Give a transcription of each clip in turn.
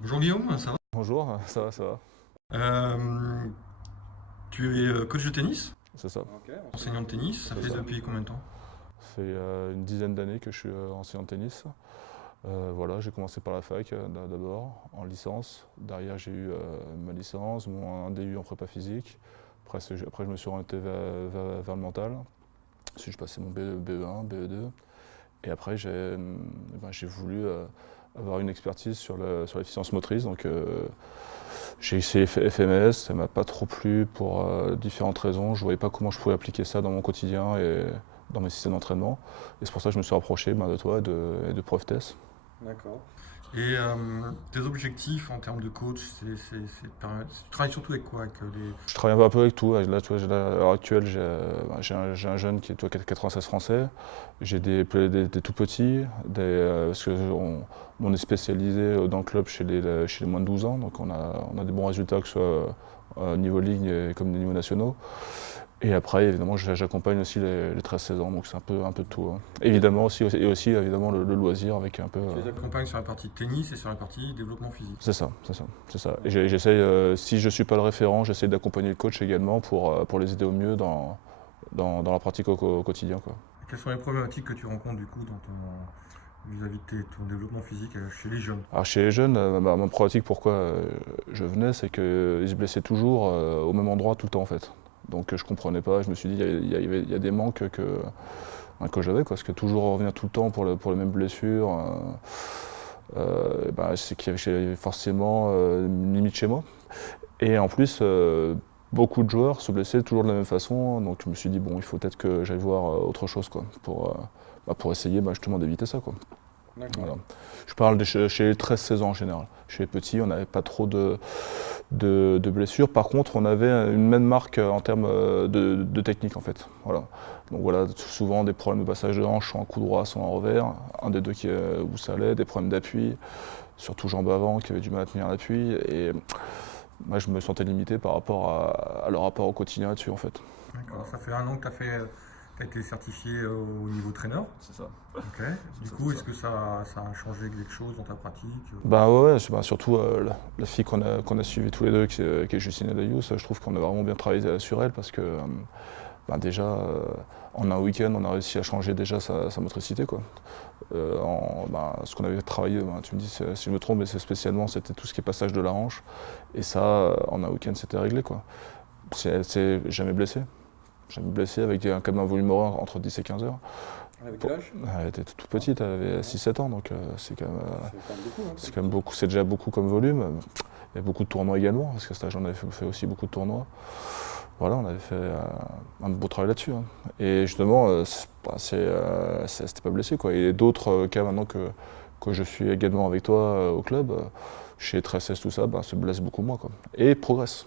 Bonjour Guillaume, ça va? Bonjour, ça va, ça va. Euh, Tu es coach de tennis, C'est ça, enseignant de tennis, ça c'est fait ça. depuis combien de temps? Ça fait une dizaine d'années que je suis enseignant de tennis. Voilà, j'ai commencé par la fac d'abord, en licence. Derrière, j'ai eu ma licence, un DU en prépa physique. Après, je me suis orienté vers le mental. Ensuite, je passais mon BE1, BE2. Et après, j'ai voulu avoir une expertise sur l'efficience motrice. Donc, j'ai essayé FMS, ça m'a pas trop plu pour différentes raisons. Je voyais pas comment je pouvais appliquer ça dans mon quotidien et dans mes systèmes d'entraînement. Et c'est pour ça que je me suis rapproché de toi et de ProfTest. D'accord. Et tes objectifs en termes de coach, tu travailles surtout avec quoi? Avec les... Je travaille un peu avec tout. Là, tu vois, à l'heure actuelle, j'ai un jeune qui est toi, 96 français. J'ai des tout petits, parce que on est spécialisé dans le club chez les moins de 12 ans. Donc on a des bons résultats, que ce soit au niveau ligue et comme au niveau nationaux. Et après, évidemment, j'accompagne aussi les 13-16 ans, donc c'est un peu de tout, hein. Évidemment aussi, et aussi évidemment le loisir avec un peu. Tu les accompagnes sur la partie tennis et sur la partie développement physique. C'est ça, c'est ça, c'est ça. Et D'accord. j'essaye, si je ne suis pas le référent, j'essaie d'accompagner le coach également pour les aider au mieux dans la pratique au quotidien, quoi. Et quelles sont les problématiques que tu rencontres du coup vis-à-vis de ton développement physique chez les jeunes? Alors chez les jeunes, ma problématique, pourquoi je venais, c'est qu'ils se blessaient toujours au même endroit tout le temps en fait. Donc je comprenais pas, je me suis dit il y a des manques que j'avais, quoi, parce que toujours revenir tout le temps pour les mêmes blessures, c'est qu'il y avait forcément une limite chez moi. Et en plus, beaucoup de joueurs se blessaient toujours de la même façon, donc je me suis dit bon, il faut peut-être que j'aille voir autre chose, quoi, pour essayer justement d'éviter ça, quoi. D'accord. Voilà. Je parle chez les 13-16 ans en général. Chez les petits, on n'avait pas trop de blessures. Par contre, on avait une même marque en termes de technique en fait. Voilà. Donc voilà, souvent des problèmes de passage de hanche, soit en coup droit, soit en revers. Un des deux où ça allait, des problèmes d'appui, surtout jambes avant qui avait du mal à tenir l'appui. Et moi, je me sentais limité par rapport à leur rapport au quotidien là-dessus en fait. D'accord. Ça fait un an que tu as été certifié au niveau traîneur. C'est ça. Ok. C'est Du ça, coup, c'est ça. est-ce que ça a changé quelque chose dans ta pratique? Bah ouais, surtout la fille qu'on a suivie tous les deux, qui est Justine Adayou, ça, je trouve qu'on a vraiment bien travaillé sur elle parce que déjà, en un week-end, on a réussi à changer déjà sa motricité, quoi. Ce qu'on avait travaillé, tu me dis si je me trompe, mais c'est spécialement, c'était tout ce qui est passage de la hanche. Et ça, en un week-end, c'était réglé, quoi. Elle s'est jamais blessée. Jamais blessée avec quand même un volume horaire entre 10 et 15 heures. Avec Bon, l'âge? elle était toute petite, elle avait 6-7 ans, donc C'est quand même beaucoup, hein. c'est quand même beaucoup, c'est déjà beaucoup comme volume. Il y a beaucoup de tournois également, parce que stage on avait fait aussi beaucoup de tournois. Voilà, on avait fait un beau travail là-dessus, hein. Et justement, c'était pas blessé, quoi. Et d'autres cas maintenant que je suis également avec toi au club, chez 13-16, tout ça, se blesse beaucoup moins, quoi. Et progresse,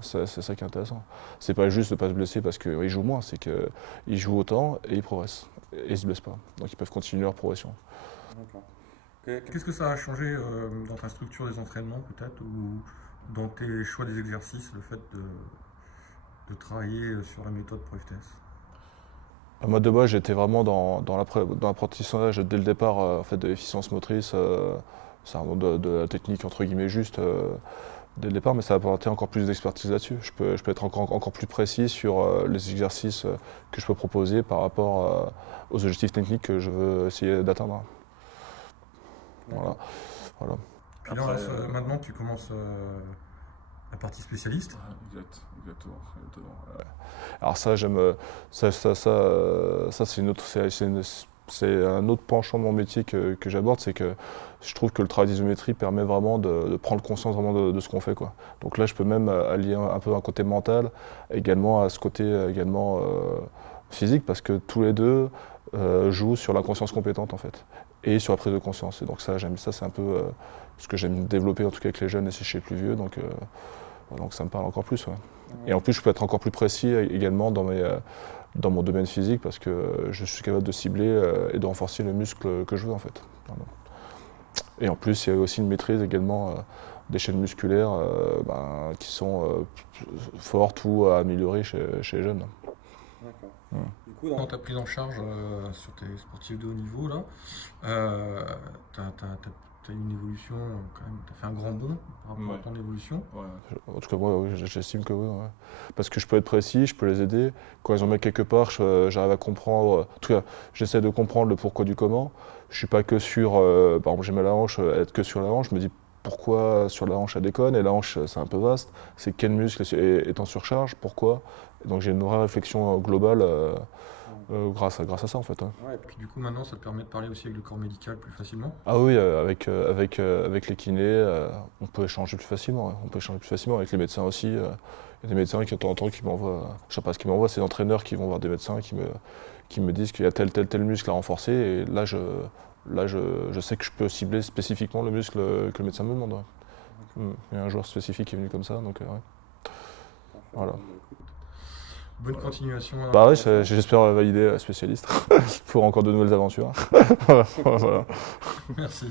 c'est ça qui est intéressant. C'est pas juste de pas se blesser parce qu'ils jouent moins, c'est qu'ils jouent autant et ils progressent. Et ils se blessent pas. Donc ils peuvent continuer leur progression. D'accord. Qu'est-ce que ça a changé dans ta structure des entraînements peut-être ou dans tes choix des exercices, le fait de travailler sur la méthode ProfTest? Moi de base j'étais vraiment dans l'apprentissage dès le départ en fait, de l'efficience motrice, de la technique entre guillemets juste dès le départ, mais ça a apporté encore plus d'expertise là-dessus. Je peux être encore plus précis sur les exercices que je peux proposer par rapport aux objectifs techniques que je veux essayer d'atteindre. Voilà. D'accord. Voilà. Puis là, maintenant, tu commences la partie spécialiste. Exactement. Alors ça, j'aime, ça c'est un autre penchant de mon métier que j'aborde, c'est que je trouve que le travail d'isométrie permet vraiment de prendre conscience vraiment de ce qu'on fait, quoi. Donc là, je peux même allier un peu un côté mental, également à ce côté également physique, parce que tous les deux jouent sur la conscience compétente en fait, et sur la prise de conscience. Et donc ça, j'aime ça, c'est un peu ce que j'aime développer en tout cas avec les jeunes et chez les plus vieux. Donc ça me parle encore plus, ouais. Et en plus, je peux être encore plus précis également dans mon domaine physique parce que je suis capable de cibler et de renforcer le muscle que je veux en fait. Voilà. Et en plus, il y a aussi une maîtrise également des chaînes musculaires qui sont fortes ou à améliorer chez les jeunes. D'accord. Mm. Du coup, dans ta prise en charge sur tes sportifs de haut niveau, là, tu as une évolution, quand même, tu as fait un grand bond par rapport à ton évolution. En tout cas, moi, oui, j'estime que oui. Ouais. Parce que je peux être précis, je peux les aider. Quand ils en mettent quelque part, j'arrive à comprendre. En tout cas, j'essaie de comprendre le pourquoi du comment. Je suis pas que sur, par exemple, j'ai mal à la hanche, être que sur la hanche. Je me dis pourquoi sur la hanche ça déconne et la hanche c'est un peu vaste. C'est quel muscle est en surcharge, pourquoi. Et donc j'ai une vraie réflexion globale grâce à ça en fait. Hein. Ouais, et puis du coup maintenant ça te permet de parler aussi avec le corps médical plus facilement. Ah oui, avec les kinés, on peut échanger plus facilement. Hein. On peut échanger plus facilement avec les médecins aussi. Il y a des médecins qui de temps en temps qui m'envoient, je sais pas ce qu'ils m'envoient, c'est des entraîneurs qui vont voir des médecins qui me disent qu'il y a tel muscle à renforcer. Et je sais que je peux cibler spécifiquement le muscle que le médecin me demande. Ouais. Il y a un joueur spécifique qui est venu comme ça, donc ouais. Voilà. Bonne continuation. Bah oui, j'espère valider spécialiste pour encore de nouvelles aventures. Voilà. Merci.